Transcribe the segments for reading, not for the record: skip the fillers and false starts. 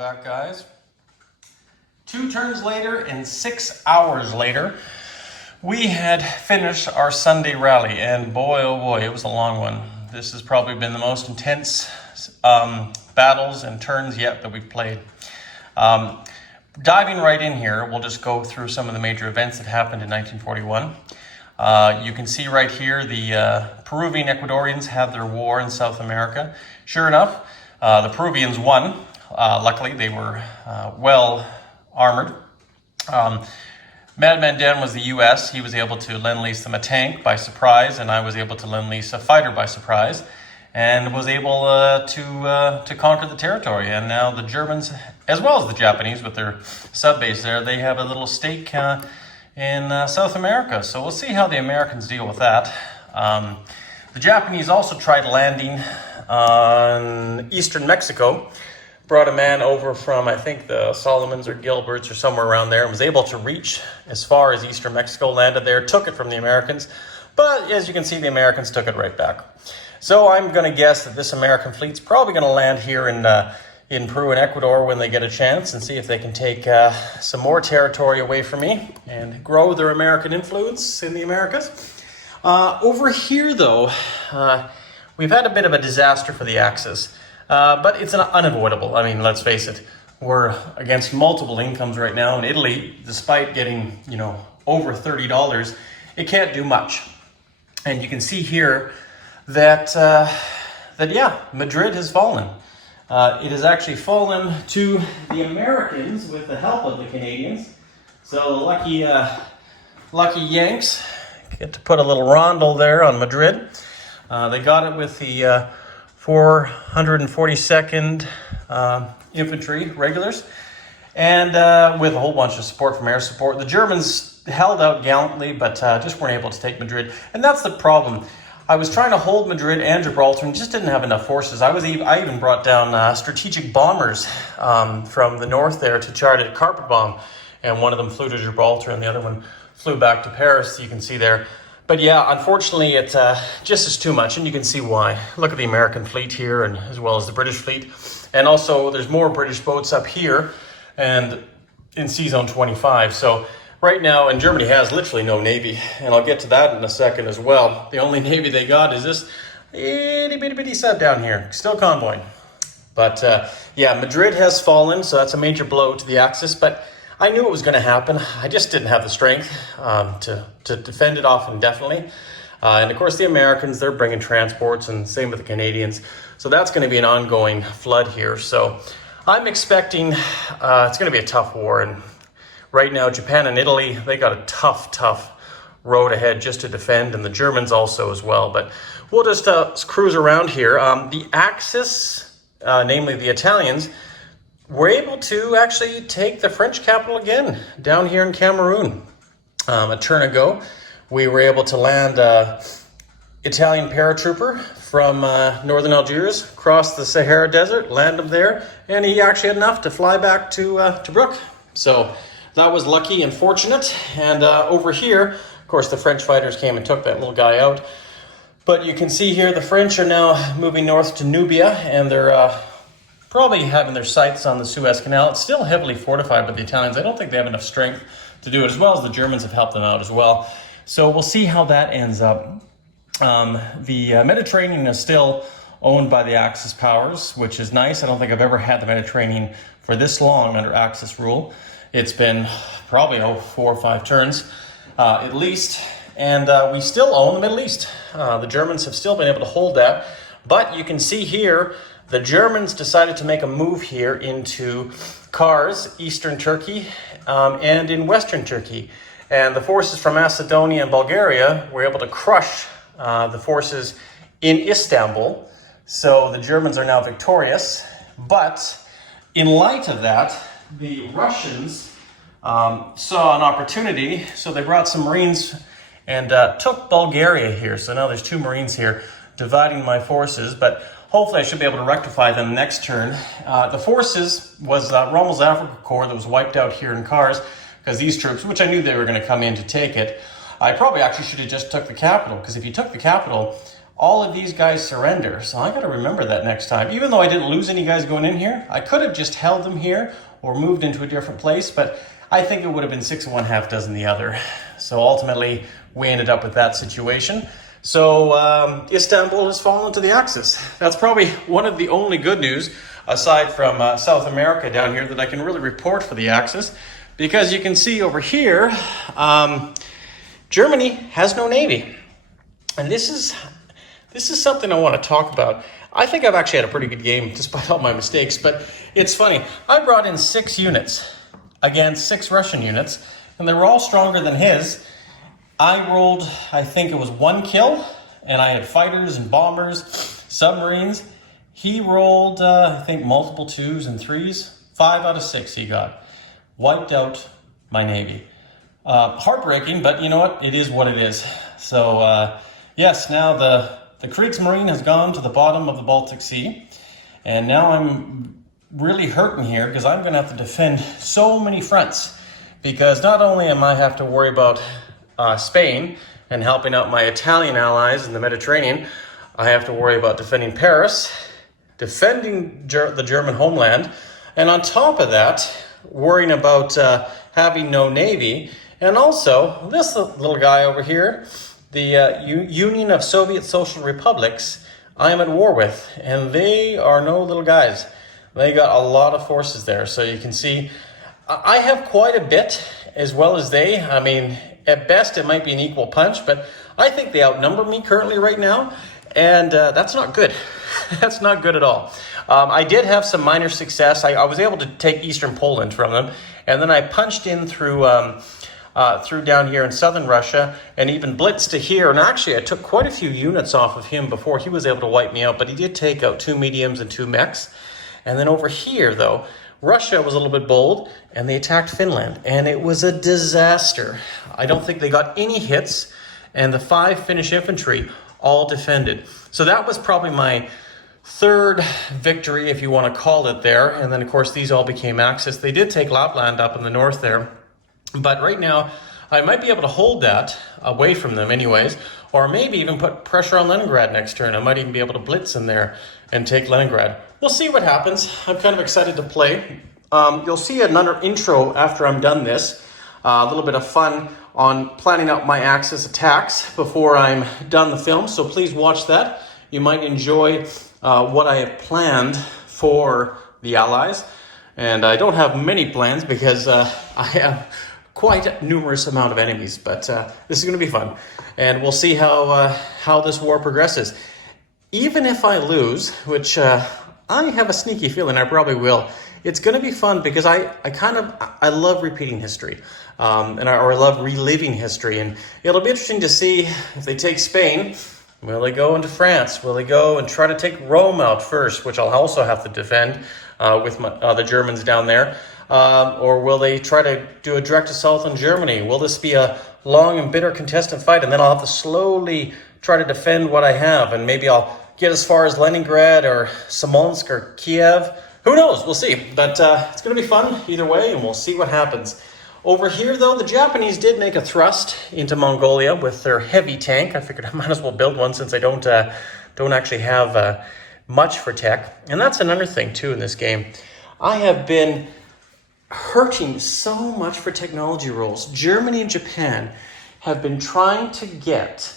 back, guys. 2 turns later and 6 hours later, we had finished our Sunday rally, and boy, oh boy, it was a long one. This has probably been the most intense battles and turns yet that we've played. Diving right in here, we'll just go through some of the major events that happened in 1941. You can see right here the Peruvian Ecuadorians had their war in South America. Sure enough, the Peruvians won. Luckily, they were well armored. Madman Dan was the U.S. He was able to lend-lease them a tank by surprise, and I was able to lend-lease a fighter by surprise, and was able to conquer the territory. And now the Germans, as well as the Japanese with their sub-base there, they have a little stake in South America. So we'll see how the Americans deal with that. The Japanese also tried landing on eastern Mexico. Brought a man over from, I think, the Solomons or Gilberts or somewhere around there, and was able to reach as far as eastern Mexico, landed there, took it from the Americans. But as you can see, the Americans took it right back. So I'm going to guess that this American fleet's probably going to land here in Peru and Ecuador when they get a chance, and see if they can take some more territory away from me and grow their American influence in the Americas. Over here, though, we've had a bit of a disaster for the Axis. But it's unavoidable. I mean, let's face it, we're against multiple incomes right now. In Italy, despite getting, over $30, it can't do much. And you can see here that Madrid has fallen. It has actually fallen to the Americans with the help of the Canadians. So the lucky Yanks get to put a little rondel there on Madrid. They got it with the 442nd Infantry Regulars, and with a whole bunch of support from air support. The Germans held out gallantly, but just weren't able to take Madrid. And that's the problem. I was trying to hold Madrid and Gibraltar and just didn't have enough forces. I even brought down strategic bombers from the north there to try to carpet bomb. And one of them flew to Gibraltar and the other one flew back to Paris, you can see there. But yeah, unfortunately, it just is too much, and you can see why. Look at the American fleet here, and as well as the British fleet. And also, there's more British boats up here and in Sea Zone 25. So right now, and Germany has literally no navy, and I'll get to that in a second as well. The only navy they got is this itty-bitty set down here, still convoying. But yeah, Madrid has fallen, so that's a major blow to the Axis. But I knew it was going to happen. I just didn't have the strength to defend it off indefinitely. And of course, the Americans, they're bringing transports, and same with the Canadians. So that's going to be an ongoing flood here. So I'm expecting it's going to be a tough war. And right now, Japan and Italy, they got a tough road ahead just to defend, and the Germans also as well. But we'll just cruise around here. The Axis, namely the Italians, were able to actually take the French capital again down here in Cameroon. A turn ago, we were able to land Italian paratrooper from northern Algiers, cross the Sahara Desert, land him there, and he actually had enough to fly back to Tobruk. So that was lucky and fortunate. And over here, of course, the French fighters came and took that little guy out. But you can see here the French are now moving north to Nubia, and they're probably having their sights on the Suez Canal. It's still heavily fortified by the Italians. I don't think they have enough strength to do it, as well as the Germans have helped them out as well. So we'll see how that ends up. The Mediterranean is still owned by the Axis powers, which is nice. I don't think I've ever had the Mediterranean for this long under Axis rule. It's been probably 4 or 5 turns at least. And we still own the Middle East. The Germans have still been able to hold that. But you can see here, the Germans decided to make a move here into Kars, eastern Turkey, and in western Turkey. And the forces from Macedonia and Bulgaria were able to crush the forces in Istanbul. So the Germans are now victorious. But in light of that, the Russians saw an opportunity. So they brought some Marines and took Bulgaria here. So now there's 2 Marines here dividing my forces. But hopefully I should be able to rectify them next turn. The forces was Rommel's Africa Corps that was wiped out here in Kars, because these troops, which I knew they were going to come in to take it, I probably actually should have just took the capital, because if you took the capital, all of these guys surrender. So I got to remember that next time. Even though I didn't lose any guys going in here, I could have just held them here or moved into a different place, but I think it would have been 6 and 1/2 dozen the other. So ultimately, we ended up with that situation. So Istanbul has fallen to the Axis. That's probably one of the only good news, aside from South America down here, that I can really report for the Axis. Because you can see over here, Germany has no navy. And this is something I want to talk about. I think I've actually had a pretty good game despite all my mistakes, but it's funny. I brought in 6 units against 6 Russian units, and they were all stronger than his. I rolled, I think it was 1 kill, and I had fighters and bombers, submarines. He rolled, I think, multiple 2s and 3s. 5 out of 6 he got. Wiped out my navy. Heartbreaking, but you know what? It is what it is. So, yes, now the Kriegsmarine has gone to the bottom of the Baltic Sea, and now I'm really hurting here because I'm going to have to defend so many fronts, because not only am I have to worry about Spain and helping out my Italian allies in the Mediterranean, I have to worry about defending Paris, defending the German homeland, and on top of that, worrying about having no navy, and also this little guy over here, the Union of Soviet Social Republics, I am at war with, and they are no little guys. They got a lot of forces there, so you can see I have quite a bit as well as they. I mean, at best it might be an equal punch, but I think they outnumber me currently right now, and that's not good. That's not good at all. I did have some minor success. I was able to take eastern Poland from them, and then I punched in through down here in southern Russia, and even blitzed to here. And actually, I took quite a few units off of him before he was able to wipe me out, but he did take out 2 mediums and 2 mechs. And then over here, though, Russia was a little bit bold, and they attacked Finland, and it was a disaster. I don't think they got any hits, and the 5 Finnish infantry all defended. So that was probably my 3rd victory, if you want to call it there. And then, of course, these all became Axis. They did take Lapland up in the north there. But right now, I might be able to hold that away from them anyways, or maybe even put pressure on Leningrad next turn. I might even be able to blitz in there and take Leningrad. We'll see what happens. I'm kind of excited to play. You'll see another intro after I'm done this. A little bit of fun on planning out my Axis attacks before I'm done the film, so please watch that. You might enjoy what I have planned for the Allies. And I don't have many plans because I have quite a numerous amount of enemies, but this is going to be fun, and we'll see how this war progresses. Even if I lose, which I have a sneaky feeling I probably will, it's going to be fun because I love repeating history, and I love reliving history, and it'll be interesting to see if they take Spain. Will they go into France? Will they go and try to take Rome out first, which I'll also have to defend with the Germans down there? Or will they try to do a direct assault on Germany? Will this be a long and bitter contested fight, and then I'll have to slowly try to defend what I have, and maybe I'll get as far as Leningrad or Smolensk or Kiev? Who knows? We'll see. But it's going to be fun either way, and we'll see what happens. Over here, though, the Japanese did make a thrust into Mongolia with their heavy tank. I figured I might as well build one since I don't actually have much for tech. And that's another thing, too, in this game. I have been hurting so much for technology rolls. Germany and Japan have been trying to get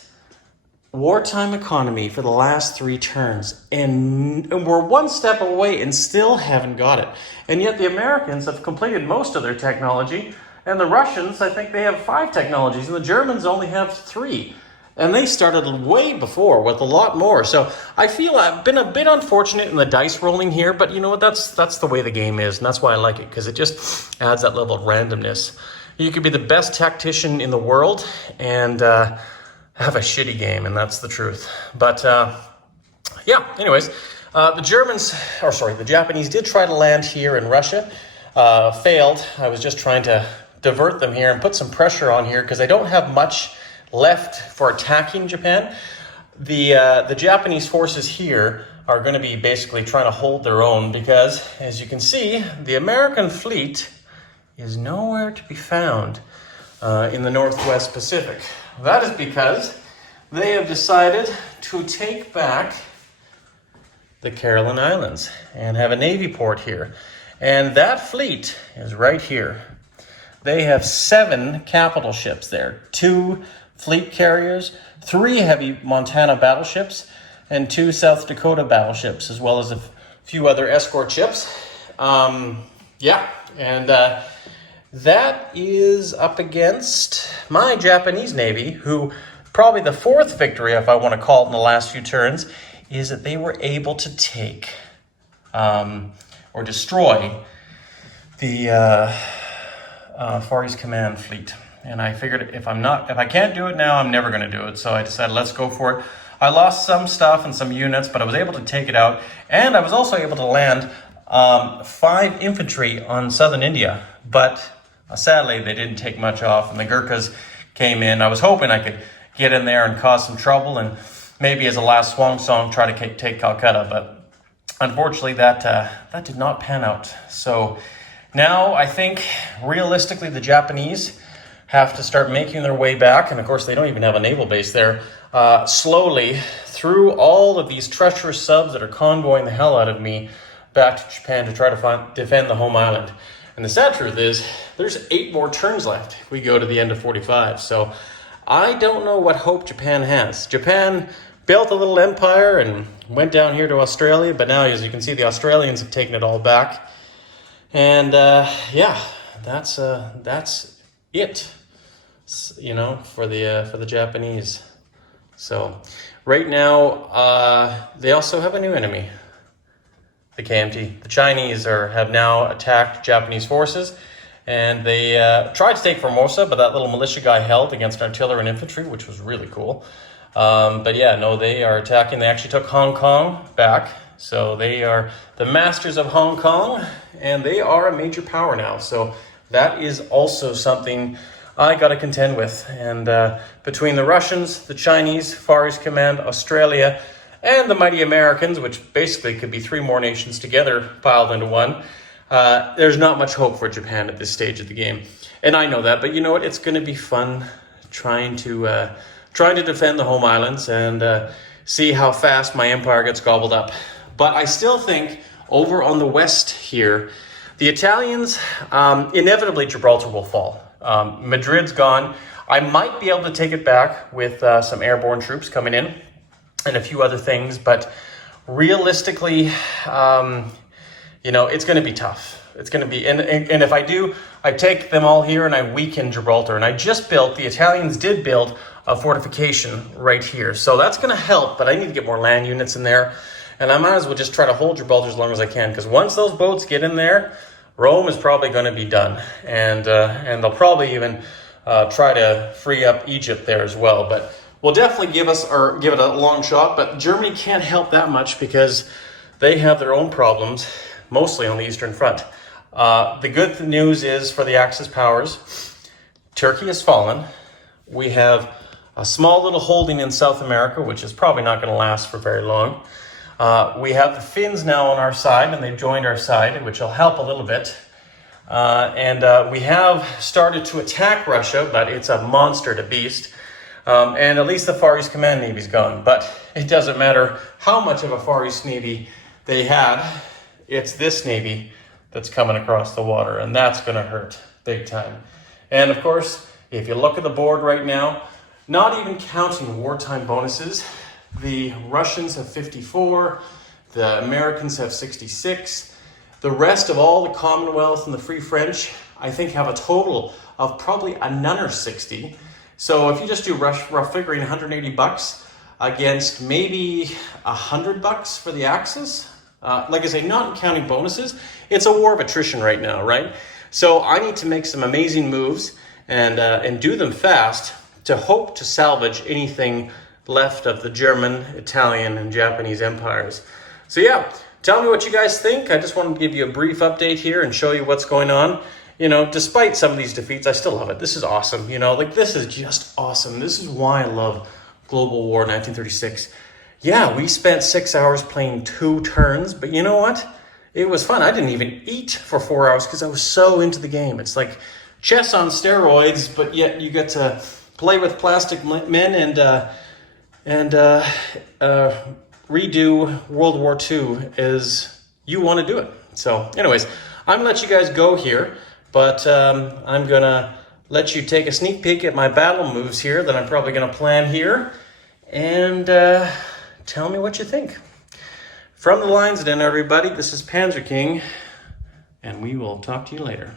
wartime economy for the last 3 turns, and we're 1 step away and still haven't got it. And yet the Americans have completed most of their technology, and the Russians, I think they have 5 technologies, and the Germans only have 3. And they started way before with a lot more. So I feel I've been a bit unfortunate in the dice rolling here, but you know what? That's the way the game is, and that's why I like it, because it just adds that level of randomness. You could be the best tactician in the world and have a shitty game, and that's the truth. But yeah, anyways, the Japanese did try to land here in Russia, failed. I was just trying to divert them here and put some pressure on here because I don't have much left for attacking Japan. The Japanese forces here are going to be basically trying to hold their own because, as you can see, the American fleet is nowhere to be found in the Northwest Pacific. That is because they have decided to take back the Caroline Islands and have a Navy port here. And that fleet is right here. They have 7 capital ships there, 2 fleet carriers, 3 heavy Montana battleships, and 2 South Dakota battleships, as well as a few other escort ships. That is up against my Japanese Navy, who probably the 4th victory, if I want to call it, in the last few turns, is that they were able to take or destroy the Far East Command fleet. And I figured if I can't do it now, I'm never going to do it. So I decided, let's go for it. I lost some stuff and some units, but I was able to take it out. And I was also able to land 5 infantry on southern India. But sadly, they didn't take much off, and the Gurkhas came in. I was hoping I could get in there and cause some trouble, and maybe as a last swan song, try to take Calcutta. But unfortunately, that did not pan out. So now I think, realistically, the Japanese have to start making their way back. And of course, they don't even have a naval base there. Slowly through all of these treacherous subs that are convoying the hell out of me back to Japan to try to defend the home island. And the sad truth is, there's 8 more turns left if we go to the end of 45. So I don't know what hope Japan has. Japan built a little empire and went down here to Australia, but now, as you can see, the Australians have taken it all back. And that's it, for the Japanese. So right now, they also have a new enemy, the KMT. The Chinese have now attacked Japanese forces, and they tried to take Formosa, but that little militia guy held against artillery and infantry, which was really cool. They are attacking. They actually took Hong Kong back. So they are the masters of Hong Kong, and they are a major power now. So that is also something I got to contend with. And between the Russians, the Chinese, Far East Command, Australia, and the mighty Americans, which basically could be 3 more nations together piled into one, there's not much hope for Japan at this stage of the game. And I know that, but you know what? It's going to be fun trying to defend the home islands and see how fast my empire gets gobbled up. But I still think over on the west here, the Italians, inevitably Gibraltar will fall. Madrid's gone. I might be able to take it back with some airborne troops coming in and a few other things, but realistically, it's going to be tough. It's going to be, and if I do, I take them all here and I weaken Gibraltar. And the Italians did build a fortification right here. So that's going to help, but I need to get more land units in there. And I might as well just try to hold Gibraltar as long as I can, because once those boats get in there, Rome is probably going to be done. And they'll probably even try to free up Egypt there as well. But we'll definitely give it a long shot. But Germany can't help that much because they have their own problems, mostly on the Eastern Front. The good news is for the Axis powers, Turkey has fallen. We have a small little holding in South America, which is probably not going to last for very long. We have the Finns now on our side, and they've joined our side, which will help a little bit. We have started to attack Russia, but it's a monster to beast. And at least the Far East Command Navy's gone. But it doesn't matter how much of a Far East Navy they had. It's this Navy that's coming across the water, and that's going to hurt big time. And of course, if you look at the board right now, not even counting wartime bonuses, the Russians have 54, the Americans have 66, the rest of all the Commonwealth and the Free French, I think, have a total of probably another 60. So if you just do rough figuring $180 against maybe $100 for the Axis, like I say, not counting bonuses, it's a war of attrition right now, right? So I need to make some amazing moves and do them fast to hope to salvage anything left of the German, Italian, and Japanese empires. So yeah, tell me what you guys think. I just wanted to give you a brief update here and show you what's going on. Despite some of these defeats, I still love it. This is awesome. This is just awesome. This is why I love Global War 1936. Yeah, we spent 6 hours playing 2 turns, but you know what? It was fun. I didn't even eat for 4 hours because I was so into the game. It's like chess on steroids, but yet you get to play with plastic men and and redo World War II is you want to do it. So anyways, I'm gonna let you guys go here, but I'm gonna let you take a sneak peek at my battle moves here that I'm probably gonna plan here, and tell me what you think. From the lines then, everybody, this is Panzer King, and we will talk to you later.